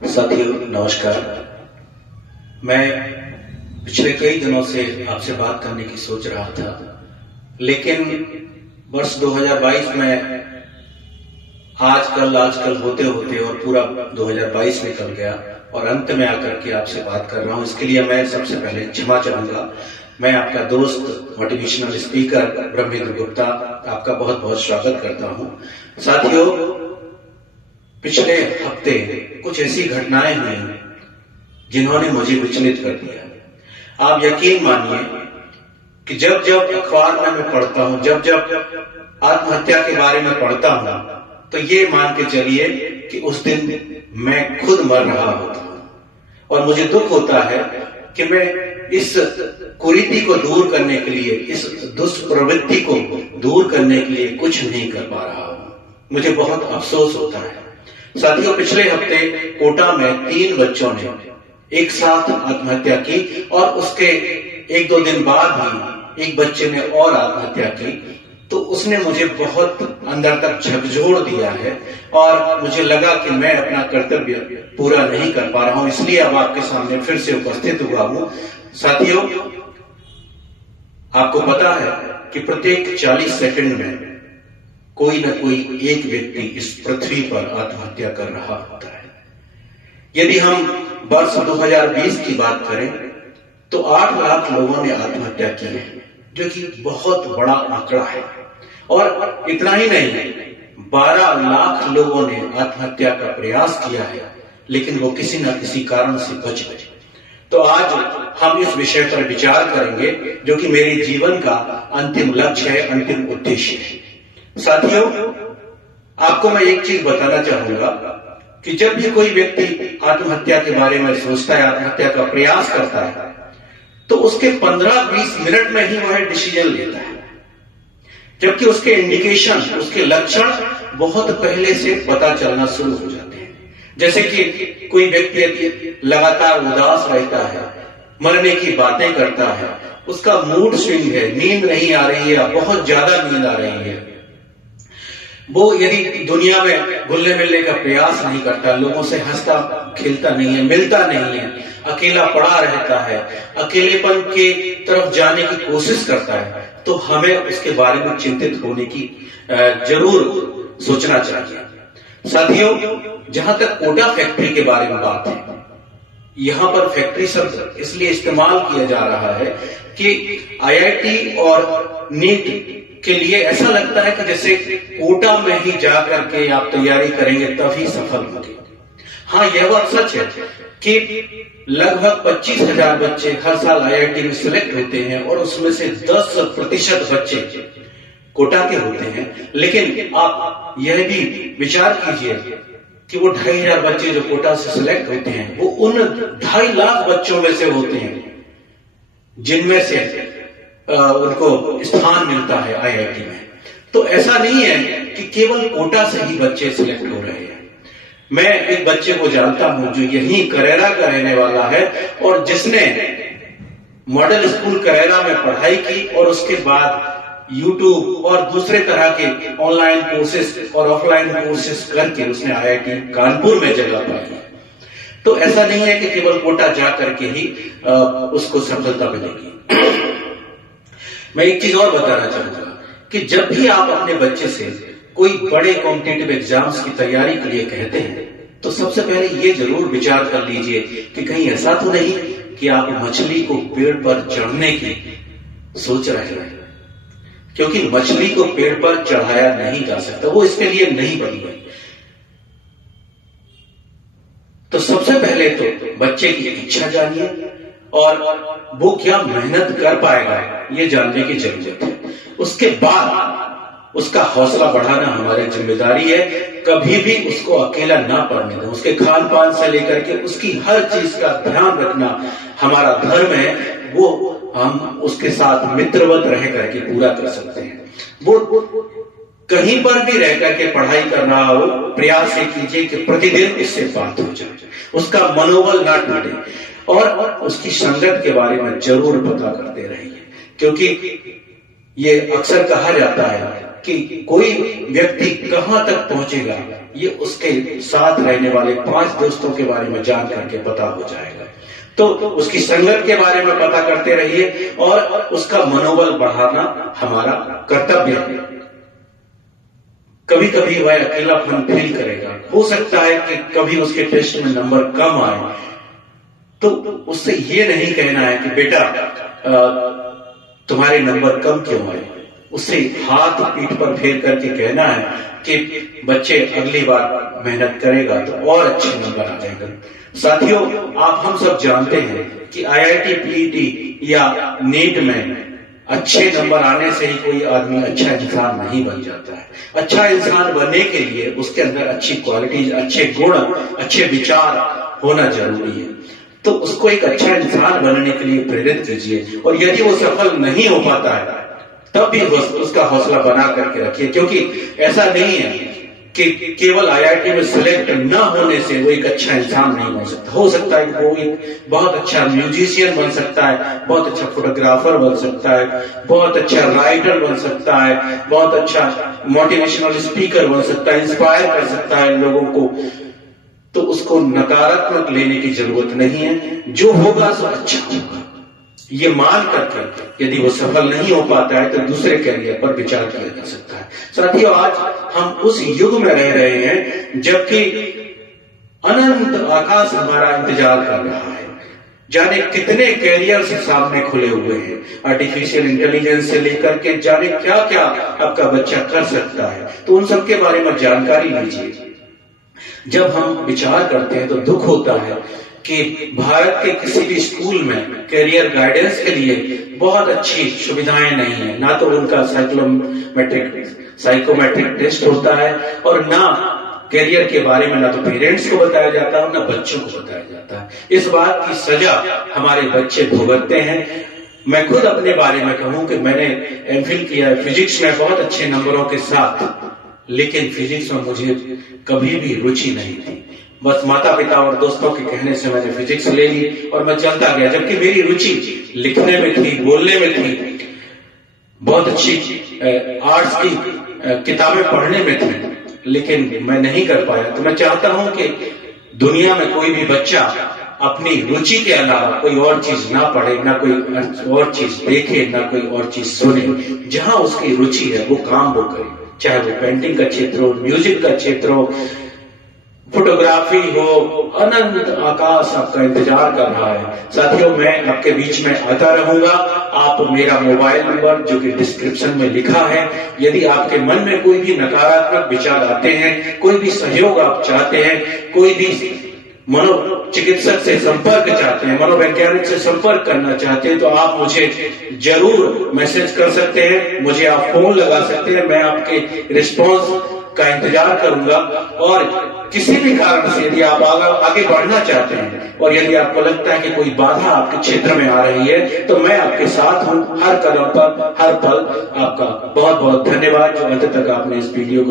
साथियों नमस्कार। मैं पिछले कई दिनों से आपसे बात करने की सोच रहा था, लेकिन वर्ष 2022 में आजकल होते होते और पूरा 2022 निकल गया और अंत में आकर के आपसे बात कर रहा हूं। इसके लिए मैं सबसे पहले क्षमा चाहूंगा। मैं आपका दोस्त मोटिवेशनल स्पीकर ब्रह्मेंद्र गुप्ता आपका बहुत बहुत स्वागत करता हूं। साथियों, पिछले हफ्ते कुछ ऐसी घटनाएं हुई जिन्होंने मुझे विचलित कर दिया। आप यकीन मानिए कि जब जब अखबार में मैं पढ़ता हूं, जब जब आत्महत्या के बारे में पढ़ता हूं, तो ये मान के चलिए कि उस दिन मैं खुद मर रहा होता हूं और मुझे दुख होता है कि मैं इस कुरीति को दूर करने के लिए, इस दुष्प्रवृत्ति को दूर करने के लिए कुछ नहीं कर पा रहा हूं। मुझे बहुत अफसोस होता है। साथियों, पिछले हफ्ते कोटा में 3 बच्चों ने एक साथ आत्महत्या की और उसके 1-2 दिन बाद ही एक बच्चे ने और आत्महत्या की। तो उसने मुझे बहुत अंदर तक झकझोर दिया है और मुझे लगा कि मैं अपना कर्तव्य पूरा नहीं कर पा रहा हूं, इसलिए अब आपके सामने फिर से उपस्थित हुआ हूं। साथियों, आपको पता है कि प्रत्येक 40 सेकंड में कोई न कोई एक व्यक्ति इस पृथ्वी पर आत्महत्या कर रहा होता है। यदि हम वर्ष 2020 की बात करें तो 8 लाख लोगों ने आत्महत्या की है, जो कि बहुत बड़ा आंकड़ा है। और इतना ही नहीं, 12 लाख लोगों ने आत्महत्या का प्रयास किया है, लेकिन वो किसी न किसी कारण से बच गए। तो आज हम इस विषय पर विचार करेंगे, जो कि मेरे जीवन का अंतिम लक्ष्य है, अंतिम उद्देश्य है। साथियों, आपको मैं एक चीज बताना चाहूंगा कि जब भी कोई व्यक्ति आत्महत्या के बारे में सोचता है, आत्महत्या का प्रयास करता है, तो उसके 15-20 मिनट में ही वह डिसीजन लेता है, जबकि उसके इंडिकेशन, उसके लक्षण बहुत पहले से पता चलना शुरू हो जाते हैं। जैसे कि कोई व्यक्ति लगातार उदास रहता है, मरने की बातें करता है, उसका मूड स्विंग है, नींद नहीं आ रही है, बहुत ज्यादा नींद आ रही है, वो यदि दुनिया में घुलने मिलने का प्रयास नहीं करता, लोगों से हंसता खेलता नहीं है, मिलता नहीं है, अकेला पड़ा रहता है, अकेलेपन के तरफ जाने की कोशिश करता है, तो हमें उसके बारे में चिंतित होने की जरूर सोचना चाहिए। साथियों, जहां तक कोटा फैक्ट्री के बारे में बात है, यहां पर फैक्ट्री शब्द इसलिए इस्तेमाल किया जा रहा है कि IIT और नीट के लिए ऐसा लगता है कि जैसे कोटा में ही जाकर के आप तैयारी करेंगे तभी सफल होंगे। हाँ, यह बात सच है कि लगभग 25,000 बच्चे हर साल IIT में सिलेक्ट होते हैं और उसमें से 10% बच्चे कोटा के होते हैं। लेकिन आप यह भी विचार कीजिए कि वो 2,500 बच्चे जो कोटा से सिलेक्ट होते हैं, वो उन 2.5 लाख बच्चों में से होते हैं जिनमें से उनको स्थान मिलता है IIT में। तो ऐसा नहीं है कि केवल कोटा से ही बच्चे सिलेक्ट हो रहे हैं। मैं एक बच्चे को जानता हूं जो यहीं करेरा का रहने वाला है और जिसने मॉडल स्कूल करेरा में पढ़ाई की और उसके बाद YouTube और दूसरे तरह के ऑनलाइन कोर्सेज और ऑफलाइन कोर्सेज करके उसने IIT कानपुर में जगह पाई है। तो ऐसा नहीं है कि केवल कोटा जा करके ही उसको सफलता मिलेगी। मैं एक चीज और बताना चाहूंगा कि जब भी आप अपने बच्चे से कोई बड़े कॉम्पिटिटिव एग्जाम्स की तैयारी के लिए कहते हैं, तो सबसे पहले ये जरूर विचार कर लीजिए कि कहीं ऐसा तो नहीं कि आप मछली को पेड़ पर चढ़ने की सोच रहे हैं, क्योंकि मछली को पेड़ पर चढ़ाया नहीं जा सकता, वो इसके लिए नहीं बनी है। तो सबसे पहले तो बच्चे की इच्छा जानिए और वो क्या मेहनत कर पाएगा ये जानने की जरूरत है। उसके बाद उसका हौसला बढ़ाना हमारी जिम्मेदारी है। कभी भी उसको अकेला ना पड़ने दें। उसके खान पान से लेकर के उसकी हर चीज का ध्यान रखना हमारा धर्म है। वो हम उसके साथ मित्रवत रह करके पूरा कर सकते हैं। वो कहीं पर भी रह करके पढ़ाई कर रहा हो, प्रयास ये कीजिए कि प्रतिदिन इससे बात हो जाए, उसका मनोबल ना टूटे और उसकी संगत के बारे में जरूर पता करते रहिए, क्योंकि ये अक्सर कहा जाता है कि कोई व्यक्ति कहां तक पहुंचेगा, ये उसके साथ रहने वाले 5 दोस्तों के बारे में जान करके पता हो जाएगा। तो उसकी संगत के बारे में पता करते रहिए और उसका मनोबल बढ़ाना हमारा कर्तव्य है। कभी कभी वह अकेलापन फील करेगा, हो सकता है कि कभी उसके टेस्ट में नंबर कम आए, तो उससे ये नहीं कहना है कि बेटा तुम्हारे नंबर कम क्यों आए। उससे हाथ पीठ पर फेर करके कहना है कि बच्चे अगली बार मेहनत करेगा तो और अच्छे नंबर आ जाएगा। साथियों, आप हम सब जानते हैं कि IIT PET या नीट में अच्छे नंबर आने से ही कोई आदमी अच्छा इंसान नहीं बन जाता है। अच्छा इंसान बनने के लिए उसके अंदर अच्छी क्वालिटीज, अच्छे गुण, अच्छे विचार होना जरूरी है। तो उसको एक अच्छा इंसान बनने के लिए प्रेरित कीजिए, और यदि वो सफल नहीं हो पाता है तब भी उसका हौसला बना करके रखिए, क्योंकि ऐसा नहीं है कि केवल IIT में सिलेक्ट न होने से वो एक अच्छा इंसान नहीं बन सकता। हो सकता है वो एक बहुत अच्छा म्यूजिशियन बन सकता है, बहुत अच्छा फोटोग्राफर बन सकता है, बहुत अच्छा राइटर बन सकता है, बहुत अच्छा मोटिवेशनल स्पीकर बन सकता है, इंस्पायर कर सकता है लोगों को। तो उसको नकारात्मक लेने की जरूरत नहीं है, जो होगा सो अच्छा होगा ये मान करके यदि वो सफल नहीं हो पाता है तो दूसरे कैरियर पर विचार किया जा सकता है। साथियों, आज हम उस युग में रह रहे हैं जबकि अनंत आकाश हमारा इंतजार कर रहा है। जाने कितने कैरियर्स सामने खुले हुए हैं, आर्टिफिशियल इंटेलिजेंस से लेकर के जाने क्या क्या आपका बच्चा कर सकता है। तो उन सब के बारे में जानकारी लीजिए। जब हम विचार करते हैं तो दुख होता है कि भारत के किसी भी स्कूल में कैरियर गाइडेंस के लिए बहुत अच्छी सुविधाएं नहीं है। ना तो उनका साइकोमेट्रिक टेस्ट होता है, और ना कैरियर के बारे में ना तो पेरेंट्स को बताया जाता है और ना बच्चों को बताया जाता है। इस बात की सजा हमारे बच्चे भुगतते हैं। मैं खुद अपने बारे में कहूं कि मैंने MPhil किया है फिजिक्स में बहुत अच्छे नंबरों के साथ, लेकिन फिजिक्स में मुझे कभी भी रुचि नहीं थी। बस माता पिता और दोस्तों के कहने से मैंने फिजिक्स ले ली और मैं चलता गया, जबकि मेरी रुचि लिखने में थी, बोलने में थी, बहुत अच्छी आर्ट्स की किताबें पढ़ने में थी, लेकिन मैं नहीं कर पाया। तो मैं चाहता हूं कि दुनिया में कोई भी बच्चा अपनी रुचि के अलावा कोई और चीज ना पढ़े, ना कोई और चीज देखे, ना कोई और चीज सुने। जहां उसकी रुचि है वो काम वो करे, चाहे वो पेंटिंग का क्षेत्र हो, म्यूजिक का क्षेत्र हो, फोटोग्राफी हो। अनंत आकाश आपका इंतजार कर रहा है। साथियों, मैं आपके बीच में आता रहूंगा। आप मेरा मोबाइल नंबर जो कि डिस्क्रिप्शन में लिखा है, यदि आपके मन में कोई भी नकारात्मक विचार आते हैं, कोई भी सहयोग आप चाहते हैं, कोई भी मनोचिकित्सक से संपर्क चाहते हैं, मनोवैज्ञानिक से संपर्क करना चाहते हैं, तो आप मुझे जरूर मैसेज कर सकते हैं, मुझे आप फोन लगा सकते हैं। मैं आपके रिस्पॉन्स का इंतजार करूंगा। और किसी भी कारण से यदि आप आगे बढ़ना चाहते हैं और यदि आपको लगता है कि कोई बाधा आपके क्षेत्र में आ रही है, तो मैं आपके साथ हूं हर कदम पर, हर पल। आपका बहुत बहुत धन्यवाद जो अंत तक आपने इस वीडियो को